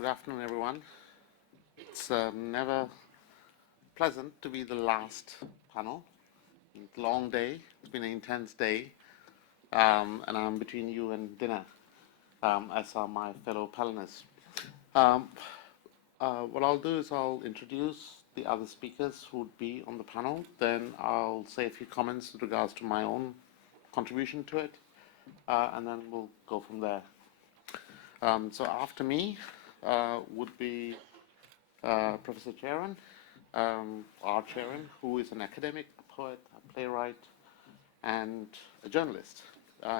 Good afternoon, everyone. It's never pleasant to be the last panel. It's a long day. It's been an intense day. And I'm between you and dinner, as are my fellow panelists. What I'll do is I'll introduce the other speakers who would be on the panel. Then I'll say a few comments with regards to my own contribution to it. And then we'll go from there. So after me would be Professor Charan, R. Charan, who is an academic, a poet, a playwright, and a journalist.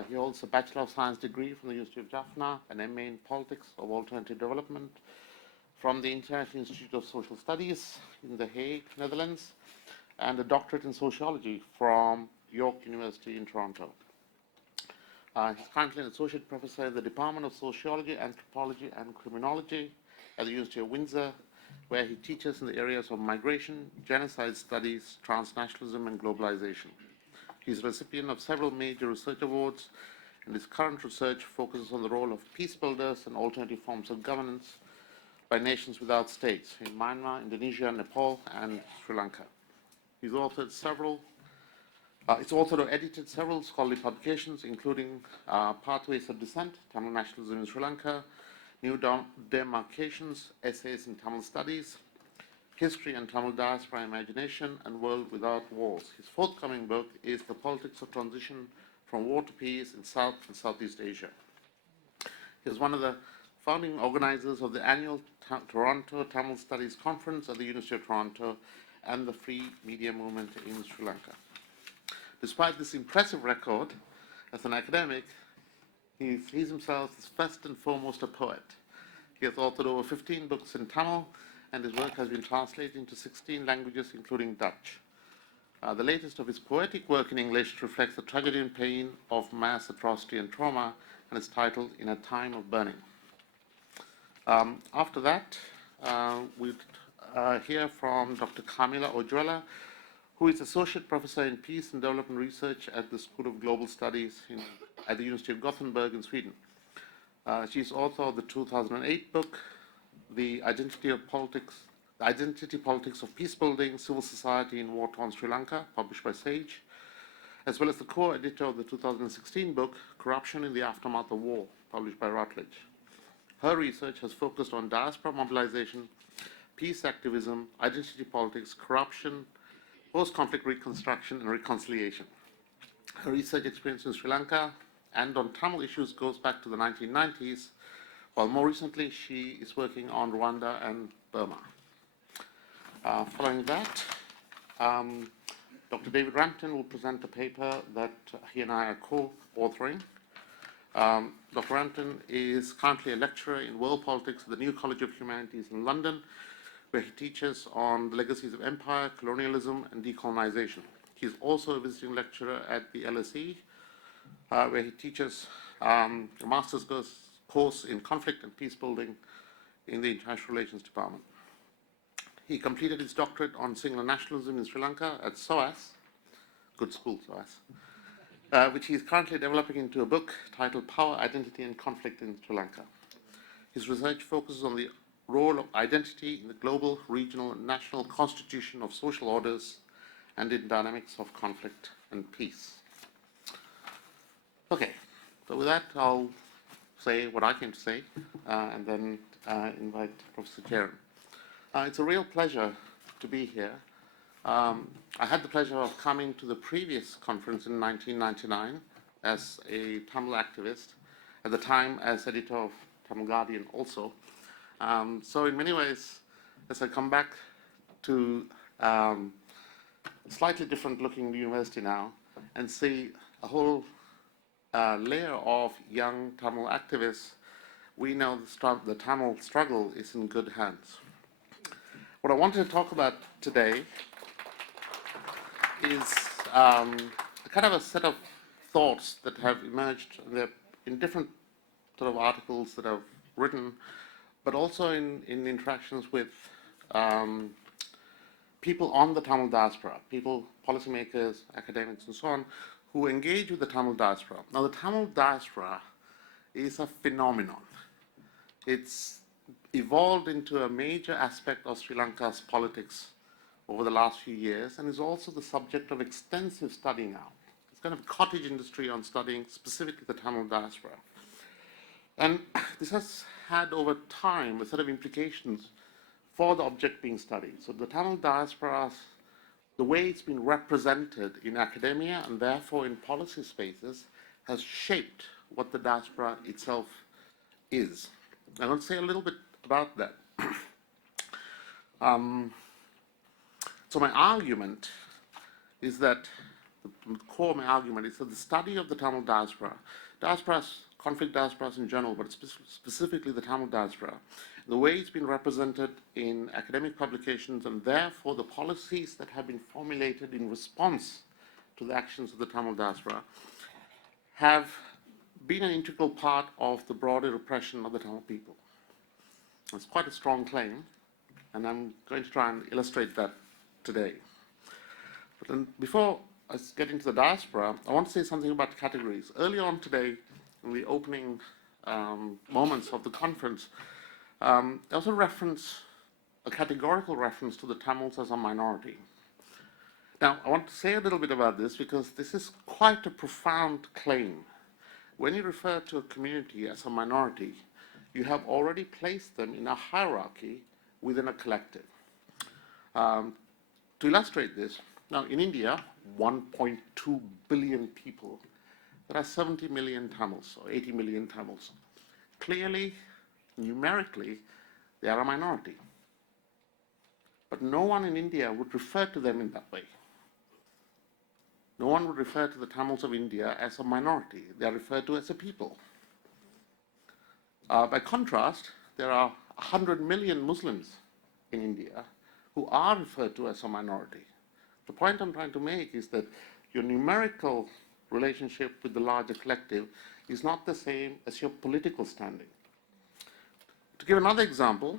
He holds a Bachelor of Science degree from the University of Jaffna, an MA in Politics of Alternative Development from the International Institute of Social Studies in The Hague, Netherlands, and a doctorate in sociology from York University in Toronto. He's currently an associate professor in the Department of Sociology, Anthropology, and Criminology at the University of Windsor, where he teaches in the areas of migration, genocide studies, transnationalism, and globalization. He's a recipient of several major research awards, and his current research focuses on the role of peace builders and alternative forms of governance by nations without states in Myanmar, Indonesia, Nepal, and Sri Lanka. He's authored several It's also edited several scholarly publications, including Pathways of Dissent, Tamil Nationalism in Sri Lanka, New Demarcations, Essays in Tamil Studies, History and Tamil Diaspora Imagination, and World Without Wars. His forthcoming book is The Politics of Transition from War to Peace in South and Southeast Asia. He is one of the founding organizers of the annual Toronto Tamil Studies Conference at the University of Toronto and the Free Media Movement in Sri Lanka. Despite this impressive record, as an academic, he sees himself as first and foremost a poet. He has authored over 15 books in Tamil, and his work has been translated into 16 languages, including Dutch. The latest of his poetic work in English reflects the tragedy and pain of mass atrocity and trauma, and is titled In a Time of Burning. After that, we'll hear from Dr. Camila Ojuela, who is Associate Professor in Peace and Development Research at the School of Global Studies at the University of Gothenburg in Sweden. She's author of the 2008 book, The Identity Politics of Peacebuilding, Civil Society in War-Torn Sri Lanka, published by SAGE, as well as the co-editor of the 2016 book, Corruption in the Aftermath of War, published by Routledge. Her research has focused on diaspora mobilization, peace activism, identity politics, corruption, post-conflict reconstruction, and reconciliation. Her research experience in Sri Lanka and on Tamil issues goes back to the 1990s, while more recently she is working on Rwanda and Burma. Following that, Dr. David Rampton will present a paper that he and I are co-authoring. Dr. Rampton is currently a lecturer in world politics at the New College of Humanities in London, where he teaches on the legacies of empire, colonialism, and decolonization. He's also a visiting lecturer at the LSE, where he teaches a master's course in conflict and peace building in the International Relations Department. He completed his doctorate on singular nationalism in Sri Lanka at SOAS, good school SOAS, which he is currently developing into a book titled Power, Identity, and Conflict in Sri Lanka. His research focuses on the role of identity in the global, regional, and national constitution of social orders and in dynamics of conflict and peace. Okay, so with that, I'll say what I came to say and then invite Professor Charan. It's a real pleasure to be here. I had the pleasure of coming to the previous conference in 1999 as a Tamil activist, at the time as editor of Tamil Guardian also. So in many ways, as I come back to a slightly different looking university now and see a whole layer of young Tamil activists, we know the Tamil struggle is in good hands. What I wanted to talk about today is kind of a set of thoughts that have emerged in different sort of articles that I've written, but also in interactions with people on the Tamil diaspora, people, policymakers, academics, and so on, who engage with the Tamil diaspora. Now, the Tamil diaspora is a phenomenon. It's evolved into a major aspect of Sri Lanka's politics over the last few years and is also the subject of extensive study now. It's kind of a cottage industry on studying specifically the Tamil diaspora. And this has had over time a set of implications for the object being studied. So the Tamil diaspora, the way it's been represented in academia and therefore in policy spaces, has shaped what the diaspora itself is. I want to say a little bit about that. So my argument is that, the core of my argument is that the study of the Tamil diaspora, conflict diasporas in general, but specifically the Tamil diaspora, the way it's been represented in academic publications and therefore the policies that have been formulated in response to the actions of the Tamil diaspora have been an integral part of the broader repression of the Tamil people. It's quite a strong claim, and I'm going to try and illustrate that today. But then before I get into the diaspora, I want to say something about categories. Earlier on today, in the opening moments of the conference, there was a categorical reference to the Tamils as a minority. Now, I want to say a little bit about this because this is quite a profound claim. When you refer to a community as a minority, you have already placed them in a hierarchy within a collective. To illustrate this, now in India, 1.2 billion people, there are 70 million Tamils or 80 million Tamils. Clearly, numerically, they are a minority. But no one in India would refer to them in that way. No one would refer to the Tamils of India as a minority. They are referred to as a people. By contrast, there are 100 million Muslims in India who are referred to as a minority. The point I'm trying to make is that your numerical relationship with the larger collective is not the same as your political standing. To give another example,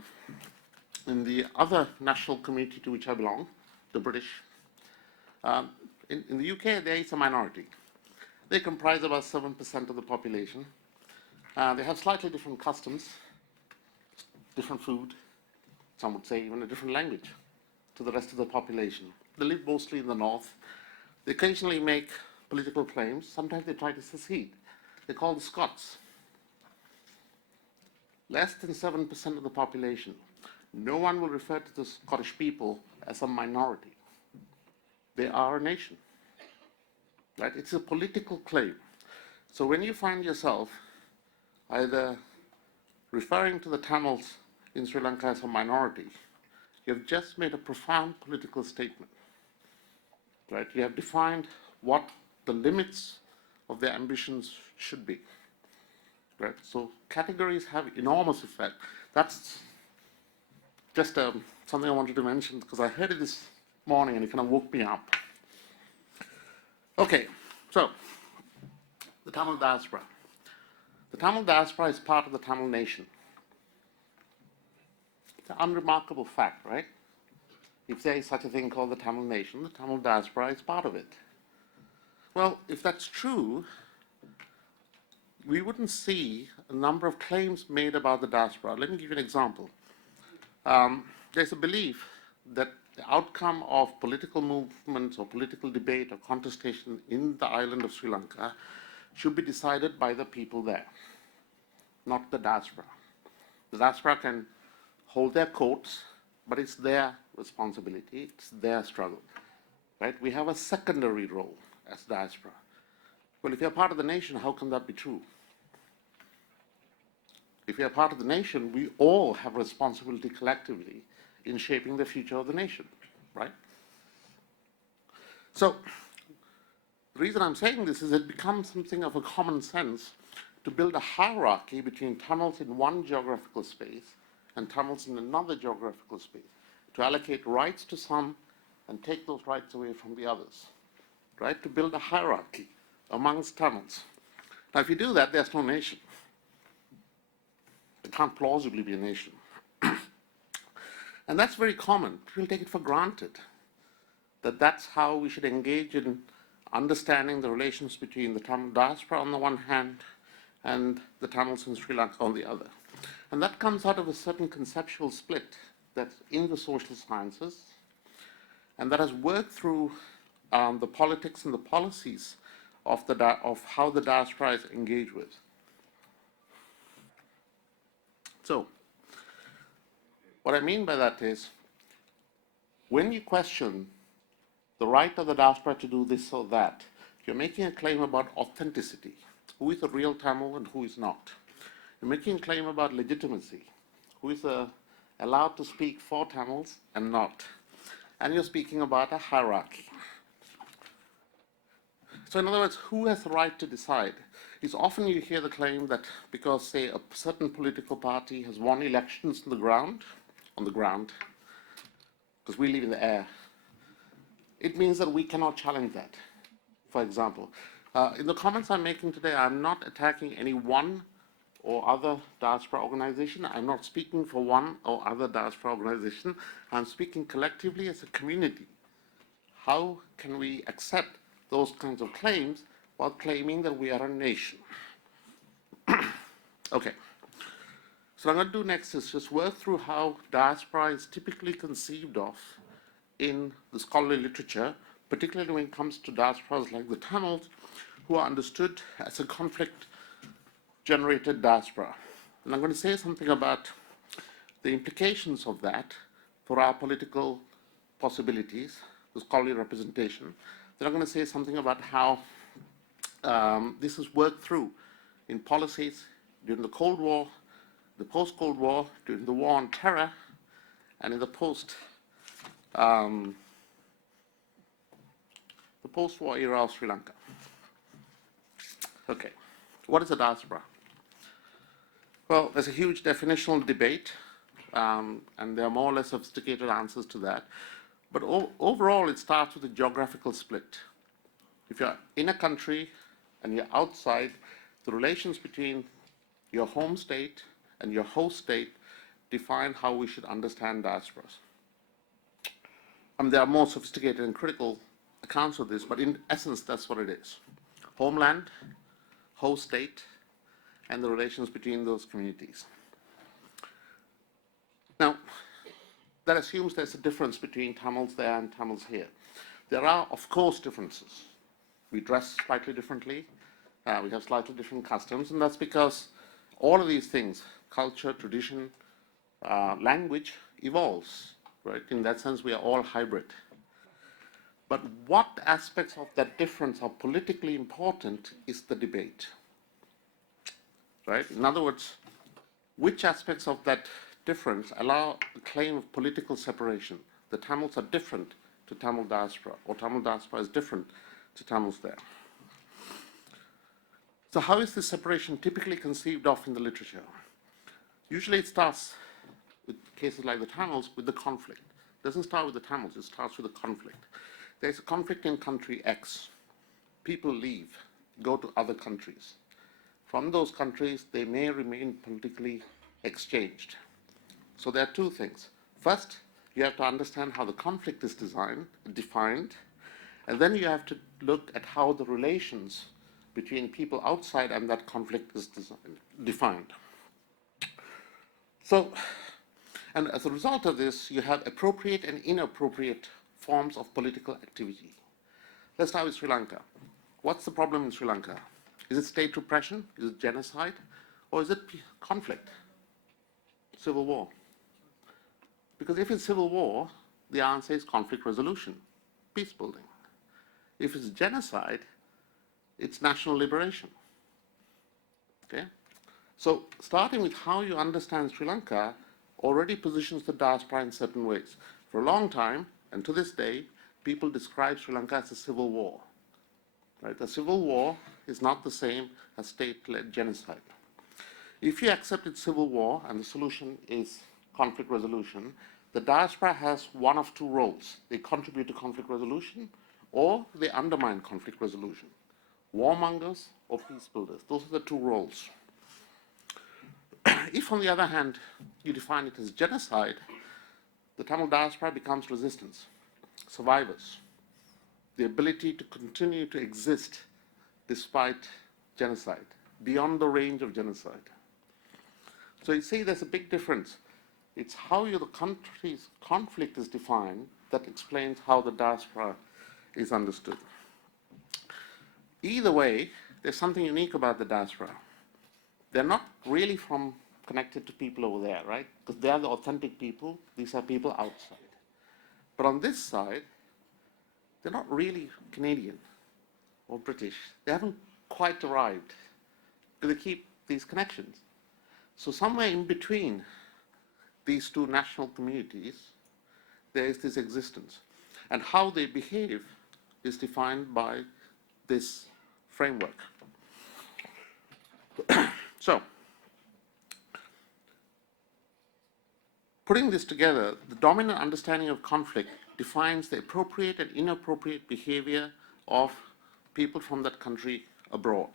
in the other national community to which I belong, the British, in the UK, there is a minority. They comprise about 7% of the population. They have slightly different customs, different food, some would say even a different language to the rest of the population. They live mostly in the north. They occasionally make political claims. Sometimes they try to secede. They're called the Scots. Less than 7% of the population. No one will refer to the Scottish people as a minority. They are a nation. Right? It's a political claim. So when you find yourself either referring to the Tamils in Sri Lanka as a minority, you have just made a profound political statement. Right? You have defined what the limits of their ambitions should be. Right? So categories have enormous effect. That's just something I wanted to mention because I heard it this morning and it kind of woke me up. Okay, so the Tamil diaspora. The Tamil diaspora is part of the Tamil nation. It's an unremarkable fact, right? If there is such a thing called the Tamil nation, the Tamil diaspora is part of it. Well, if that's true, we wouldn't see a number of claims made about the diaspora. Let me give you an example. There's a belief that the outcome of political movements or political debate or contestation in the island of Sri Lanka should be decided by the people there, not the diaspora. The diaspora can hold their courts, but it's their responsibility, it's their struggle. Right? We have a secondary role as diaspora. Well, if you're part of the nation, how can that be true? If you're part of the nation, we all have responsibility collectively in shaping the future of the nation, right? So, the reason I'm saying this is it becomes something of a common sense to build a hierarchy between Tamils in one geographical space and Tamils in another geographical space, to allocate rights to some and take those rights away from the others, right? To build a hierarchy amongst Tamils. Now, if you do that, there's no nation. There can't plausibly be a nation. And that's very common. We'll take it for granted that that's how we should engage in understanding the relations between the Tamil diaspora on the one hand and the Tamils in Sri Lanka on the other. And that comes out of a certain conceptual split that's in the social sciences, and that has worked through the politics and the policies of how the diaspora is engaged with. So, what I mean by that is, when you question the right of the diaspora to do this or that, you're making a claim about authenticity. Who is a real Tamil and who is not? You're making a claim about legitimacy. Who is allowed to speak for Tamils and not? And you're speaking about a hierarchy. So in other words, who has the right to decide? It's often you hear the claim that because, say, a certain political party has won elections on the ground, because we live in the air, it means that we cannot challenge that, for example. In the comments I'm making today, I'm not attacking any one or other diaspora organization. I'm not speaking for one or other diaspora organization. I'm speaking collectively as a community. How can we accept those kinds of claims while claiming that we are a nation? Okay. So what I'm going to do next is just work through how diaspora is typically conceived of in the scholarly literature, particularly when it comes to diasporas like the Tamils, who are understood as a conflict-generated diaspora. And I'm going to say something about the implications of that for our political possibilities, the scholarly representation. Then I'm going to say something about how this is worked through in policies during the Cold War, the post-Cold War, during the War on Terror, and in the post-war era of Sri Lanka. Okay, what is a diaspora? Well, there's a huge definitional debate, and there are more or less sophisticated answers to that. But overall, it starts with a geographical split. If you're in a country and you're outside, the relations between your home state and your host state define how we should understand diasporas. There are more sophisticated and critical accounts of this, but in essence, that's what it is. Homeland, host state, and the relations between those communities. Now, that assumes there's a difference between Tamils there and Tamils here. There are, of course, differences. We dress slightly differently, we have slightly different customs, and that's because all of these things, culture, tradition, language, evolves, right? In that sense, we are all hybrid. But what aspects of that difference are politically important is the debate, right? In other words, which aspects of that difference allow the claim of political separation? The Tamils are different to Tamil diaspora, or Tamil diaspora is different to Tamils there. So how is this separation typically conceived of in the literature? Usually it starts, with cases like the Tamils, with the conflict. It doesn't start with the Tamils, it starts with the conflict. There's a conflict in country X. People leave, go to other countries. From those countries, they may remain politically exchanged. So there are two things. First, you have to understand how the conflict is defined, and then you have to look at how the relations between people outside and that conflict is defined. So, and as a result of this, you have appropriate and inappropriate forms of political activity. Let's start with Sri Lanka. What's the problem in Sri Lanka? Is it state repression? Is it genocide? Or is it conflict? Civil war? Because if it's civil war, the answer is conflict resolution, peace building. If it's genocide, it's national liberation. Okay? So starting with how you understand Sri Lanka already positions the diaspora in certain ways. For a long time, and to this day, people describe Sri Lanka as a civil war. Right? A civil war is not the same as state-led genocide. If you accept it's civil war and the solution is conflict resolution, the diaspora has one of two roles. They contribute to conflict resolution or they undermine conflict resolution. Warmongers or peace builders. Those are the two roles. If, on the other hand, you define it as genocide, the Tamil diaspora becomes resistance, survivors, the ability to continue to exist despite genocide, beyond the range of genocide. So you see there's a big difference. It's how the country's conflict is defined that explains how the diaspora is understood. Either way, there's something unique about the diaspora. They're not really connected to people over there, right? Because they are the authentic people. These are people outside. But on this side, they're not really Canadian or British. They haven't quite arrived. Because they keep these connections. So somewhere in between these two national communities, there is this existence. And how they behave is defined by this framework. So, putting this together, the dominant understanding of conflict defines the appropriate and inappropriate behavior of people from that country abroad.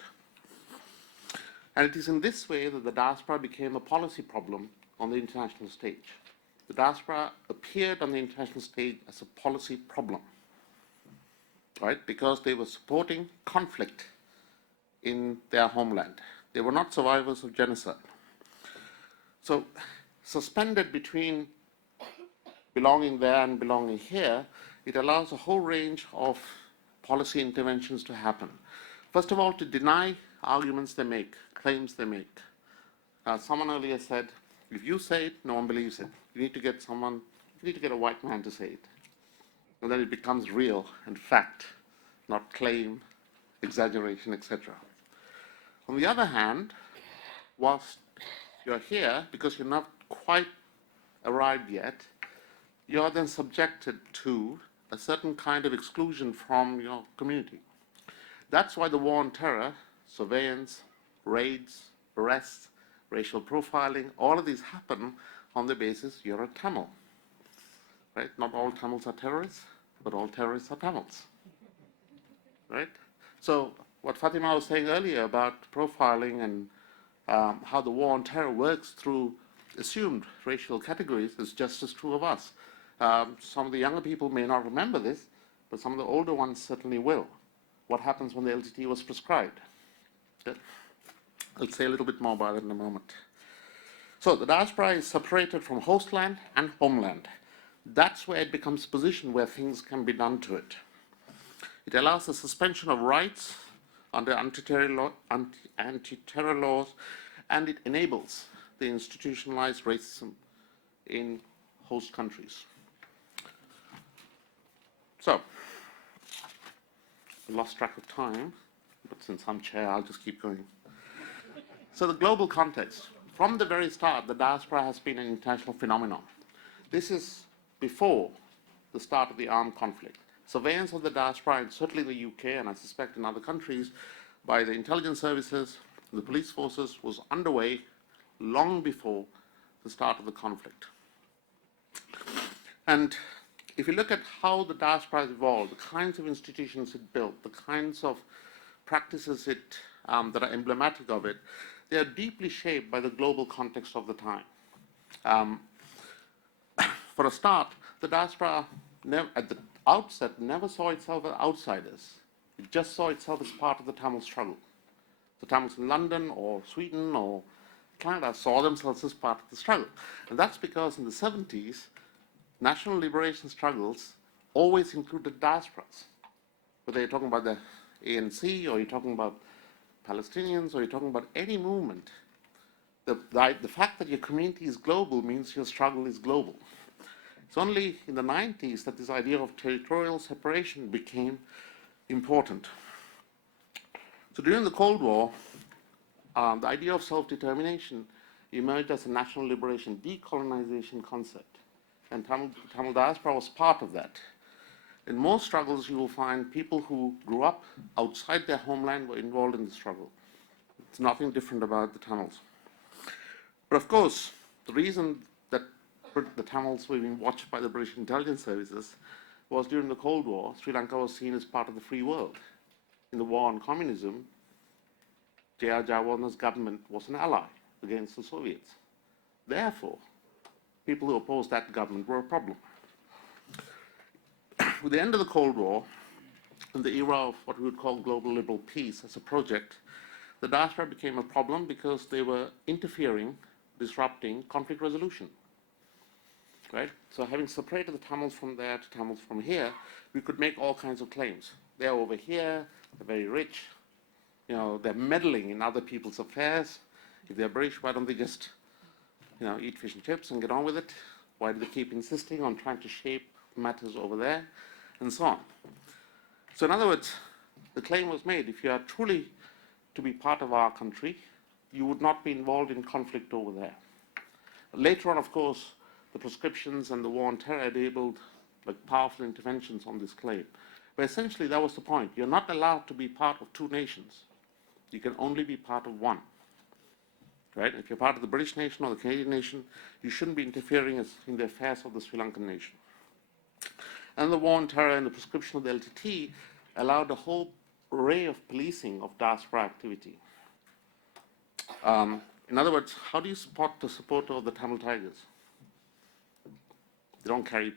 And it is in this way that the diaspora became a policy problem on the international stage. The diaspora appeared on the international stage as a policy problem, right? Because they were supporting conflict in their homeland. They were not survivors of genocide. So, suspended between belonging there and belonging here, it allows a whole range of policy interventions to happen. First of all, to deny arguments they make, claims they make. Someone earlier said, if you say it, no one believes it. You need to get a white man to say it. And then it becomes real and fact, not claim, exaggeration, etc. On the other hand, whilst you're here, because you're not quite arrived yet, you are then subjected to a certain kind of exclusion from your community. That's why the war on terror, surveillance, raids, arrests, racial profiling, all of these happen on the basis you're a Tamil. Right? Not all Tamils are terrorists, but all terrorists are Tamils. Right? So what Fatima was saying earlier about profiling and how the war on terror works through assumed racial categories is just as true of us. Some of the younger people may not remember this, but some of the older ones certainly will. What happens when the LTT was prescribed? I'll say a little bit more about it in a moment. So the diaspora is separated from hostland and homeland. That's where it becomes a position where things can be done to it. It allows the suspension of rights under anti-terror laws, and it enables the institutionalized racism in host countries. So, I lost track of time, but since I'm chair, I'll just keep going. So the global context. From the very start, the diaspora has been an international phenomenon. This is before the start of the armed conflict. Surveillance of the diaspora, and certainly in the UK, and I suspect in other countries, by the intelligence services, the police forces, was underway long before the start of the conflict. And if you look at how the diaspora has evolved, the kinds of institutions it built, the kinds of practices that are emblematic of it, they are deeply shaped by the global context of the time. For a start, the diaspora at the outset never saw itself as outsiders. It just saw itself as part of the Tamil struggle. The Tamils in London or Sweden or Canada saw themselves as part of the struggle. And that's because in the 70s, national liberation struggles always included diasporas. Whether you're talking about the ANC or you're talking about Palestinians or you're talking about any movement, the fact that your community is global means your struggle is global. It's only in the 90s that this idea of territorial separation became important. So during the Cold War, the idea of self-determination emerged as a national liberation, decolonization concept. And Tamil diaspora was part of that. In most struggles, you will find people who grew up outside their homeland were involved in the struggle. It's nothing different about the Tamils. But of course, the reason that the Tamils were being watched by the British intelligence services was during the Cold War, Sri Lanka was seen as part of the free world. In the war on communism, J.R. Jawaharlal's government was an ally against the Soviets. Therefore, people who opposed that government were a problem. With the end of the Cold War, in the era of what we would call global liberal peace as a project, the diaspora became a problem because they were interfering disrupting conflict resolution. Right? So having separated the Tamils from there to Tamils from here, we could make all kinds of claims. They're over here, they're very rich, they're meddling in other people's affairs. If they're British, why don't they just, eat fish and chips and get on with it? Why do they keep insisting on trying to shape matters over there? And so on. So in other words, the claim was made, if you are truly to be part of our country, you would not be involved in conflict over there. Later on, of course, the proscriptions and the war on terror enabled powerful interventions on this claim. But essentially, that was the point. You're not allowed to be part of two nations. You can only be part of one. Right? If you're part of the British nation or the Canadian nation, you shouldn't be interfering in the affairs of the Sri Lankan nation. And the war on terror and the proscription of the LTT allowed a whole array of policing of diaspora activity. In other words, how do you spot the supporter of the Tamil Tigers? They don't carry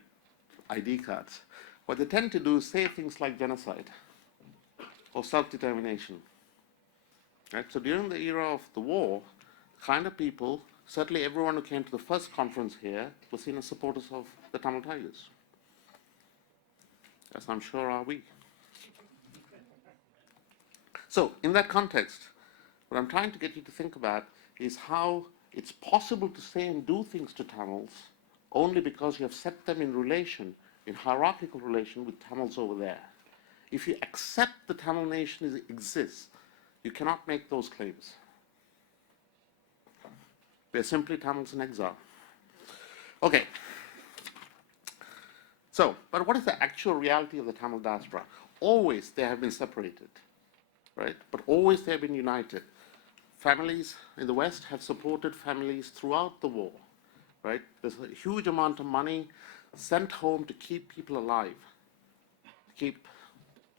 ID cards. What they tend to do is say things like genocide or self-determination. Right? So during the era of the war, the kind of people, certainly everyone who came to the first conference here, was seen as supporters of the Tamil Tigers. As I'm sure are we. So in that context, what I'm trying to get you to think about is how it's possible to say and do things to Tamils only because you have set them in relation, in hierarchical relation with Tamils over there. If you accept the Tamil nation exists, you cannot make those claims. We're simply Tamils in exile. Okay. So, but what is the actual reality of the Tamil diaspora? Always they have been separated, right? But always they have been united. Families in the West have supported families throughout the war, right? There's a huge amount of money sent home to keep people alive, keep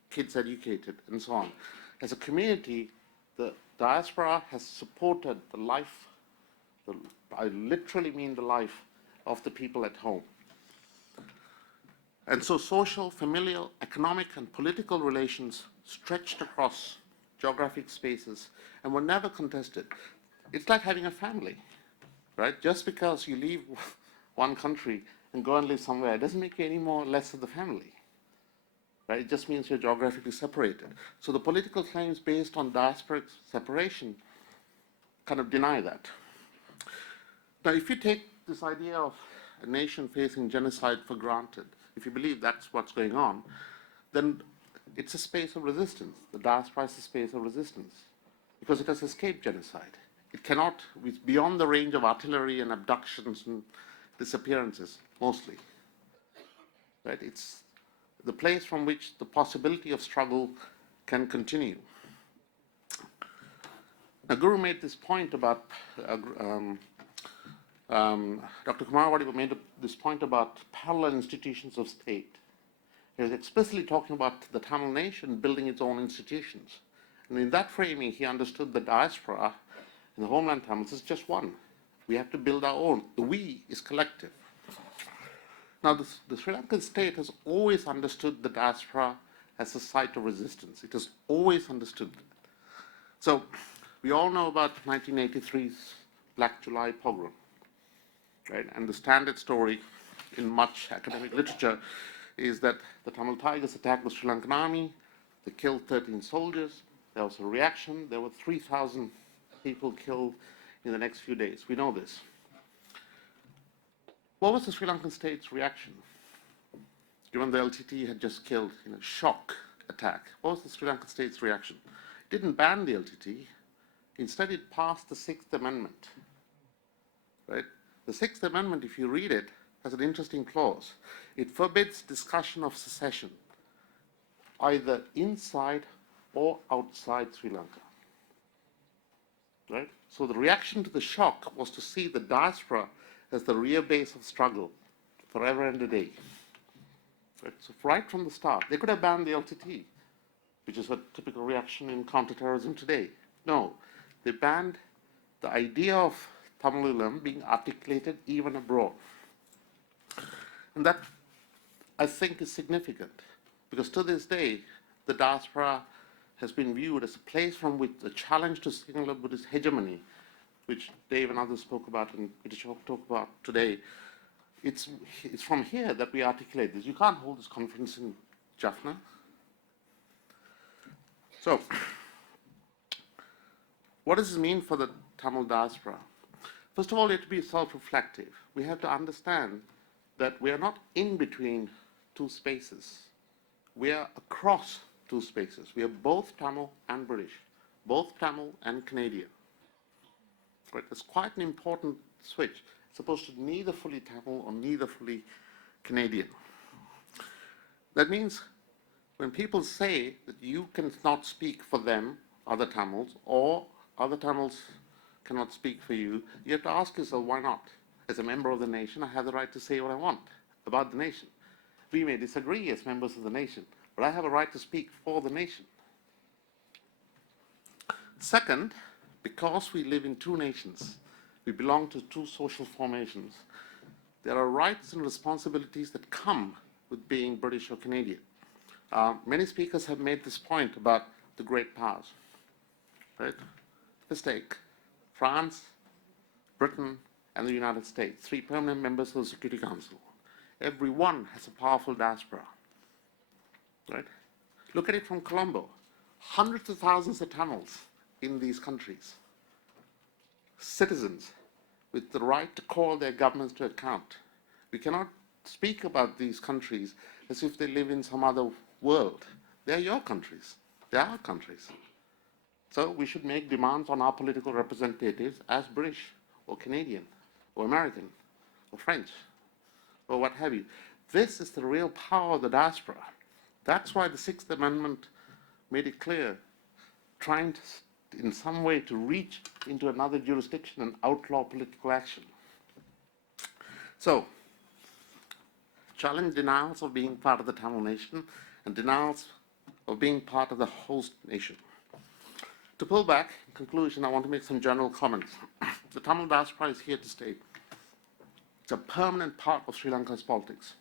kids educated, and so on. As a community, the diaspora has supported the life, I literally mean the life, of the people at home. And so social, familial, economic, and political relations stretched across geographic spaces and were never contested. It's like having a family, right? Just because you leave one country and go and live somewhere, it doesn't make you any more or less of the family, right? It just means you're geographically separated. So the political claims based on diasporic separation kind of deny that. Now, if you take this idea of a nation facing genocide for granted, if you believe that's what's going on, then it's a space of resistance. The diaspora is a space of resistance because it has escaped genocide. It cannot, it's beyond the range of artillery and abductions and disappearances, mostly. Right? It's the place from which the possibility of struggle can continue. Now, Guru made this point about, Dr. Kumarwadi made this point about parallel institutions of state. He was explicitly talking about the Tamil nation building its own institutions. And in that framing, he understood the diaspora in the homeland Tamils is just one. We have to build our own. The we is collective. Now, the Sri Lankan state has always understood the diaspora as a site of resistance. It has always understood that. So, we all know about 1983's Black July pogrom, right? And the standard story in much academic literature is that the Tamil Tigers attacked the Sri Lankan army, they killed 13 soldiers, there was a reaction, there were 3,000 people killed in the next few days. We know this. What was the Sri Lankan state's reaction? Given the LTT had just killed in a shock attack, what was the Sri Lankan state's reaction? It didn't ban the LTT, instead it passed the Sixth Amendment, right? The Sixth Amendment, if you read it, has an interesting clause. It forbids discussion of secession, either inside or outside Sri Lanka. Right? So the reaction to the shock was to see the diaspora as the real base of struggle forever and a day. Right? So right from the start, they could have banned the LTT, which is a typical reaction in counterterrorism today. No, they banned the idea of Tamilism being articulated even abroad. And that, I think, is significant, because to this day, the diaspora has been viewed as a place from which the challenge to singular Buddhist hegemony which Dave and others spoke about and we talk about today, it's from here that we articulate this. You can't hold this conference in Jaffna. So, what does this mean for the Tamil diaspora? First of all, you have to be self-reflective. We have to understand that we are not in between two spaces. We are across two spaces. We are both Tamil and British, both Tamil and Canadian. Right? It's quite an important switch. It's supposed to be neither fully Tamil or neither fully Canadian. That means when people say that you cannot speak for them, other Tamils, or other Tamils cannot speak for you, you have to ask yourself, why not? As a member of the nation, I have the right to say what I want about the nation. We may disagree as members of the nation, but I have a right to speak for the nation. Second, because we live in two nations, we belong to two social formations, there are rights and responsibilities that come with being British or Canadian. Many speakers have made this point about the great powers, right? Let's take France, Britain, and the United States, 3 permanent members of the Security Council. Every one has a powerful diaspora, right? Look at it from Colombo. Hundreds of thousands of Tamils in these countries, citizens with the right to call their governments to account. We cannot speak about these countries as if they live in some other world. They're your countries. They're our countries. So we should make demands on our political representatives as British or Canadian or American or French or what have you. This is the real power of the diaspora. That's why the Sixth Amendment made it clear, trying to, in some way to reach into another jurisdiction and outlaw political action. So, challenge denials of being part of the Tamil nation and denials of being part of the host nation. To pull back, in conclusion, I want to make some general comments. The Tamil diaspora is here to stay. It's a permanent part of Sri Lanka's politics.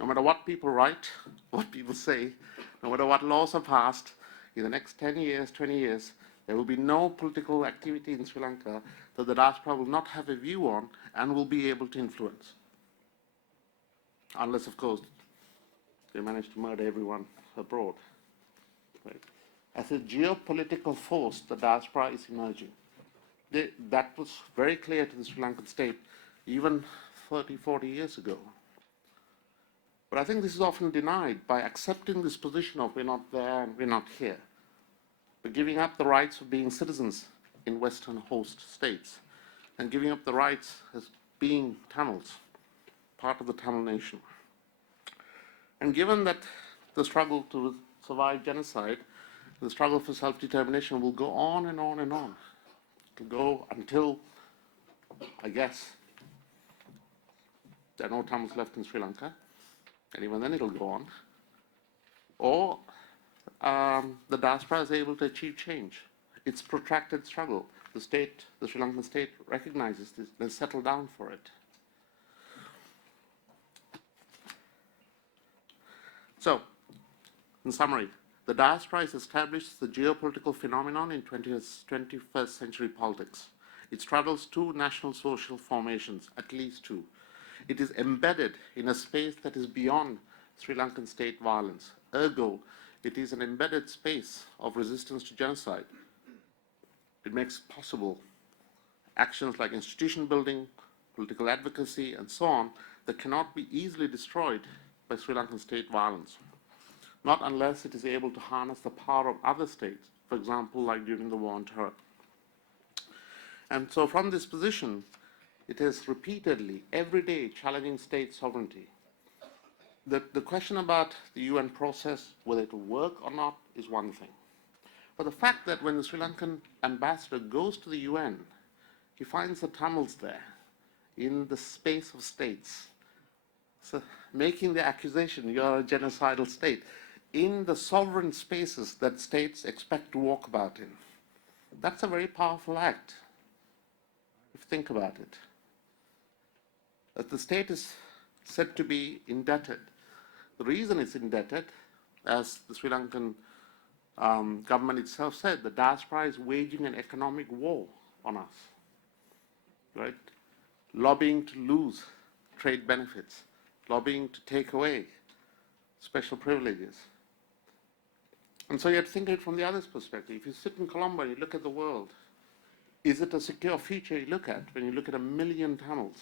No matter what people write, what people say, no matter what laws are passed, in the next 10 years, 20 years, there will be no political activity in Sri Lanka that the diaspora will not have a view on and will be able to influence. Unless, of course, they manage to murder everyone abroad. Right? As a geopolitical force, the diaspora is emerging. That was very clear to the Sri Lankan state even 30, 40 years ago. But I think this is often denied by accepting this position of we're not there and we're not here. We're giving up the rights of being citizens in Western host states and giving up the rights as being Tamils, part of the Tamil nation. And given that the struggle to survive genocide, the struggle for self-determination will go on and on and on. It will go until, I guess, there are no Tamils left in Sri Lanka, and even then it will go on. Or the diaspora is able to achieve change. It's protracted struggle. The state, the Sri Lankan state, recognizes this and settle down for it. So, in summary, the diaspora is established as a geopolitical phenomenon in 21st century politics. It straddles two national social formations, at least two. It is embedded in a space that is beyond Sri Lankan state violence. Ergo, it is an embedded space of resistance to genocide. It makes possible actions like institution building, political advocacy, and so on that cannot be easily destroyed by Sri Lankan state violence. Not unless it is able to harness the power of other states, for example, like during the War on Terror. And so from this position, it is repeatedly, every day, challenging state sovereignty. The question about the UN process, whether it will work or not, is one thing. But the fact that when the Sri Lankan ambassador goes to the UN, he finds the Tamils there, in the space of states, so making the accusation, you're a genocidal state, in the sovereign spaces that states expect to walk about in. That's a very powerful act, if you think about it. That the state is said to be indebted. The reason it's indebted, as the Sri Lankan government itself said, the diaspora is waging an economic war on us. right? Lobbying to lose trade benefits, lobbying to take away special privileges. And so you have to think of it from the other's perspective. If you sit in Colombo and you look at the world, is it a secure future you look at when you look at 1 million Tamils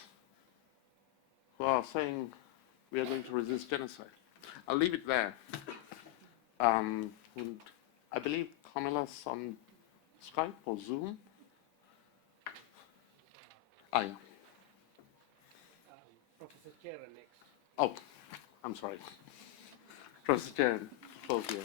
who are saying we are going to resist genocide? I'll leave it there. And I believe Camilla's on Skype or Zoom. Ah, yeah. Professor Chair next. Oh, I'm sorry. Professor Chair, both here.